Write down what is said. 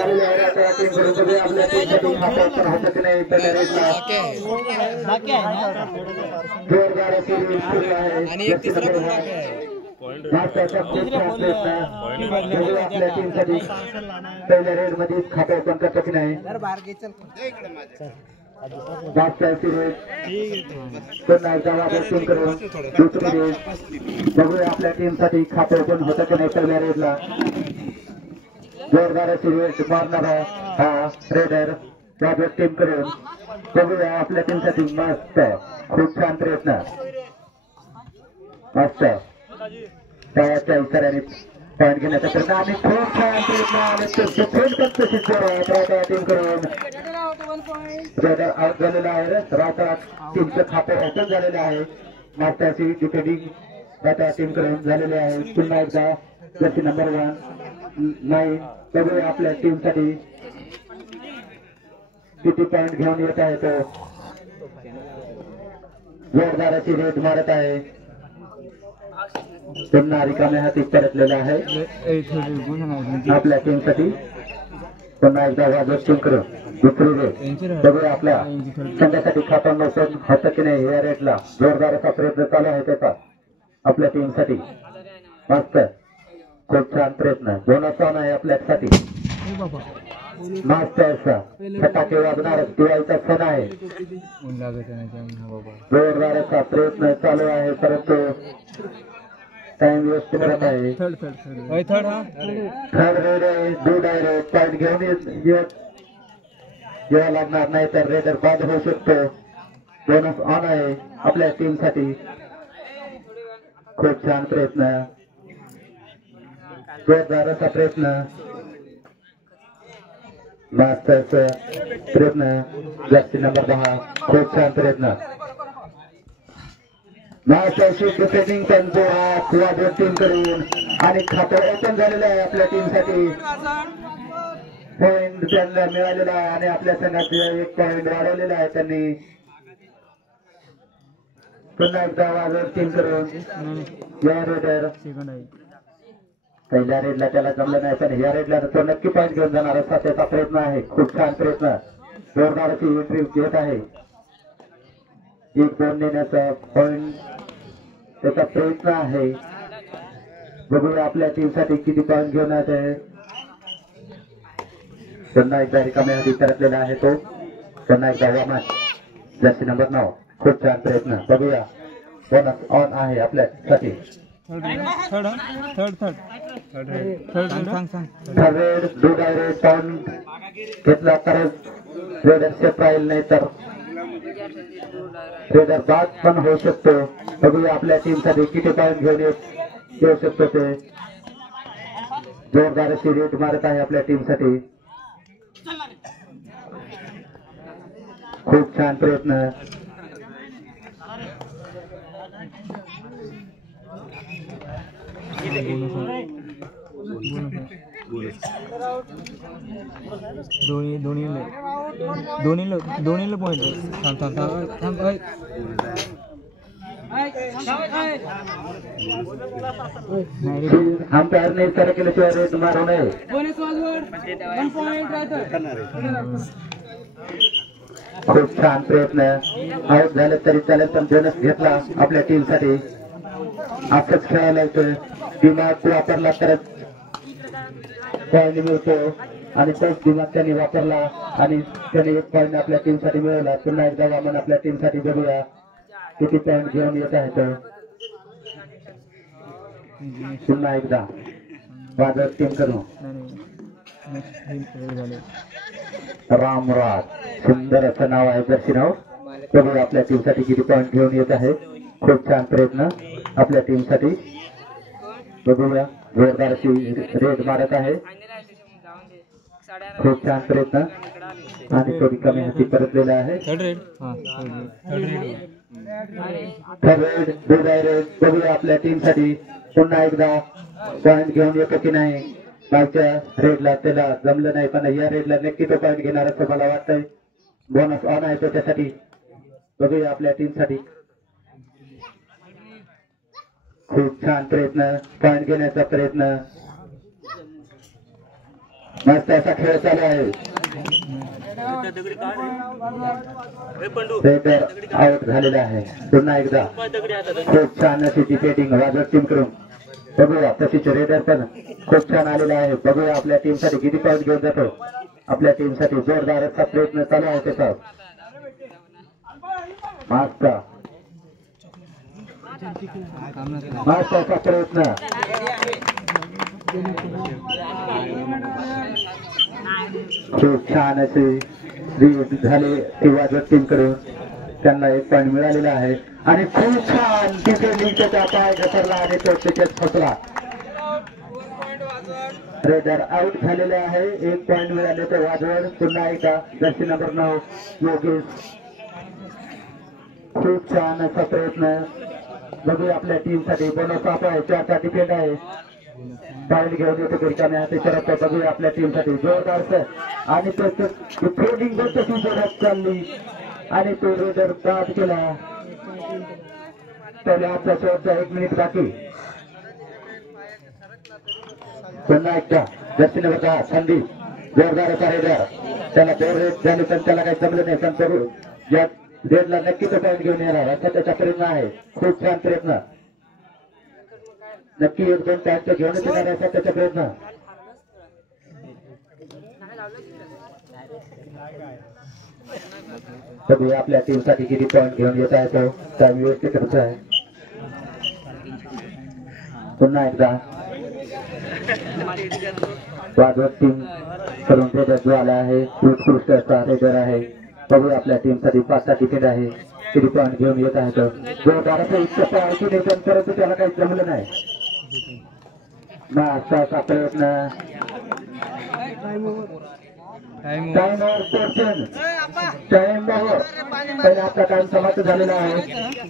झालेले आहे आता टीम करून बघूया आपल्या टीमसाठी हातात पण होतं की नाही पहिल्या रेसला जोरदार अशी रेस सुरू आहे आणि एक तिसरा पण बाकी आहे मास्टरचा खूप छान प्रयत्न बघूया आपल्या टीमसाठी पहिल्या रेस मध्ये खातं ओपन करतं की नाही मास्टरची रेस पुन्हा एकदा वादळ टीम करून दुसरी रेस बघूया आपल्या टीमसाठी खातं ओपन होतं की नाही पहिल्या रेसला जोरदार अशी रेस मारणारा हा रेडर वादळ टीम करून बघूया आपल्या टीमसाठी मस्त खूप छान प्रयत्न मस्त त्याच्या इशाऱ्याने पॉईंट घेण्याचा प्रयत्न आणि खूप छान प्रयत्न आणि टीम करून रेडर आउट झालेला आहे राता टीमचं खातं ओपन झालेलं आहे मास्टरची डिफेंडिंग राता टीम करून झालेले आहे पुन्हा एकदा जर्सी नंबर 1 9 बघूया आपल्या टीमसाठी किती पॉईंट घेऊन येत आहे तो जोरदार अशी रेड मारत आहे पुन्हा रिकाम्या हाती परतलेला आहे आपल्या टीमसाठी पुन्हा एकदा वाजत टीम करून दुसरी रेड बघूया आपल्या संघासाठी खातं ओपन होतं की नाही या रेडला जोरदार असा प्रयत्न चालू आहे त्याचा आपल्या टीमसाठी मस्त खूप छान प्रयत्न बोनस ऑन आहे आपल्यासाठी मस्त असा फटाके वाजणार दिवाळीचा सण आहे जोरदार असा प्रयत्न चालू आहे परंतु टाइम वेस्ट करत आहे थर्ड रेड आहे दूध आहे पॉईंट घेऊन जेव्हा लागणार नाही तर रेडर बाद होऊ शकतो बोनस ऑन आहे आपल्या टीमसाठी खूप छान प्रयत्न जोरदार असा प्रयत्न मास्टरचा प्रयत्न जर्सी नंबर 10 खूप छान प्रयत्न मास्टरची डिफेंडिंग त्यांचा वादळ टीम करून आणि खातं ओपन झालेलं आहे आपल्या टीमसाठी पॉईंट त्यांना मिळालेला आहे आणि आपल्या संघात एक पॉईंट वाढवलेला आहे त्यांनी पुन्हा एकदा वादळ टीम करून या रेडर पहिल्या रेडला त्याला जमलं नाही पण ह्या रेडला तो नक्की पॉईंट घेऊन जाणार असा त्याचा प्रयत्न आहे खूप छान प्रयत्न जोरदार अशी एंट्री घेत आहे 1-2 नेण्याचा पॉईंट त्याचा प्रयत्न आहे बघूया आपल्या टीमसाठी किती पॉईंट घेऊन येत आहे पुन्हा एकदा रिकाम्या हाती परतलेला आहे तो पुन्हा एकदा वामन जर्सी नंबर 9 खूप छान प्रयत्न बघूया बोनस ऑन आहे आपल्यासाठी थर्ड दो डायरेक्ट पॉईंट घेतला तर रेडर सेफ राहील नाही तर रेडर बाद पण होऊ शकतो बघूया आपल्या टीमसाठी किती पॉईंट घेऊन येऊ शकतो ते जोरदार अशी रेड मारत आहे आपल्या टीमसाठी खूप छान प्रयत्न दोन्हीला पॉईंट अंपायरने इशारा केल्याशिवाय रेड मारू नये खूप छान प्रयत्न आउट झाले तरी चालेल पण बोनस घेतला आपल्या टीमसाठी असंच खेळायला येतोय दिमाग वापरला तरच पॉईंट मिळतो आणि तोच दिमाग त्यांनी वापरला आणि त्याने एक पॉईंट आपल्या टीमसाठी मिळवला पुन्हा एकदा वामन आपल्या टीमसाठी बघूया किती पॉईंट घेऊन येत आहे तो पुन्हा एकदा वादळ टीम करू रामराज सुंदर असं नाव आहे जर्सी नाव बघूया आपल्या टीमसाठी किती पॉईंट घेऊन येत आहे खूप छान प्रयत्न आपल्या टीमसाठी बघूया जोरदार अशी रेड मारत आहे खूप छान प्रयत्न आणि तो रिकामी हाती परतलेला आहे बघूया आपल्या टीमसाठी पुन्हा एकदा पॉईंट घेऊन येतो की नाही मागच्या रेडला त्याला जमलं नाही पण या रेडला नक्की तो पॉईंट घेणार असं मला वाटतंय बोनस ऑन आहे त्याच्यासाठी बघूया आपल्या टीमसाठी खूप छान प्रयत्न पॉईंट घेण्याचा प्रयत्न मस्त असा खेळ चालू आहे. रेडर आउट झालेला आहे. पुन्हा एकदा खूप छान अशी डिफेंडिंग वाजवत टीम करून बघूया. तशीच रेडर पण खूप छान आलेला आहे. बघूया आपल्या टीम साठी किती पॉईंट घेऊन जातो. आपल्या टीम साठी जोरदार असा प्रयत्न चालू आहे त्याचा. मस्त मस्त असा प्रयत्न. खूप छान असे झाले किंवा टीम कडून त्यांना एक पॉईंट मिळालेला आहे. आणि खूप छान डिफेंडिंग त्याचा पाय घसरला आणि तो त्याच्यात फसला. रेडर आउट झालेले आहे. एक पॉईंट मिळाले तर वाजवड. पुन्हा एकदा जर्सी नंबर 9 योगेश. खूप छान असा प्रयत्न. बघूया आपल्या टीम साठी बोनस ऑफ आहे. 4चा डिफेंड आहे. पॉईंट घेऊन येतो रिकाम्या त्याच्यावर. बघूया आपल्या टीम साठी जोरदार आणि फिल्डिंग तशी जोरात चालली आणि तो रेडर बाद केला. पहिले आपल्या शेवटचा 1 मिनिट बाकी. पुन्हा एकदा जर्सी नंबर 10 संदीप. जोरदार असा रेडर. त्याला 2 रेड झाले पण त्याला काही जमलं नाही. पण करू या रेडला नक्की तो पॉईंट घेऊन येणार असा त्याचा प्रयत्न आहे. खूप छान प्रयत्न. नक्की 1-2 पॉईंट घेऊन येणार असा त्याचा प्रयत्न. बघूया आपल्या टीम साठी किती पॉईंट घेऊन येत आहे तो त्या व्यवस्थित करत आहे. पुन्हा एकदा वाजवत टीम करून रेडर जो आला आहे. उत्कृष्ट असा रेडर आहे. बघूया आपल्या टीम साठी 5चा डिफेंड आहे. किती पॉईंट घेऊन येत आहे तो. जो बाराचा इतकं ऐकून येतो परंतु त्याला काही जमलं नाही. असा प्रयत्न. Time over 14. Time over. पहिले आपला टाइम समाप्त झालेला आहे.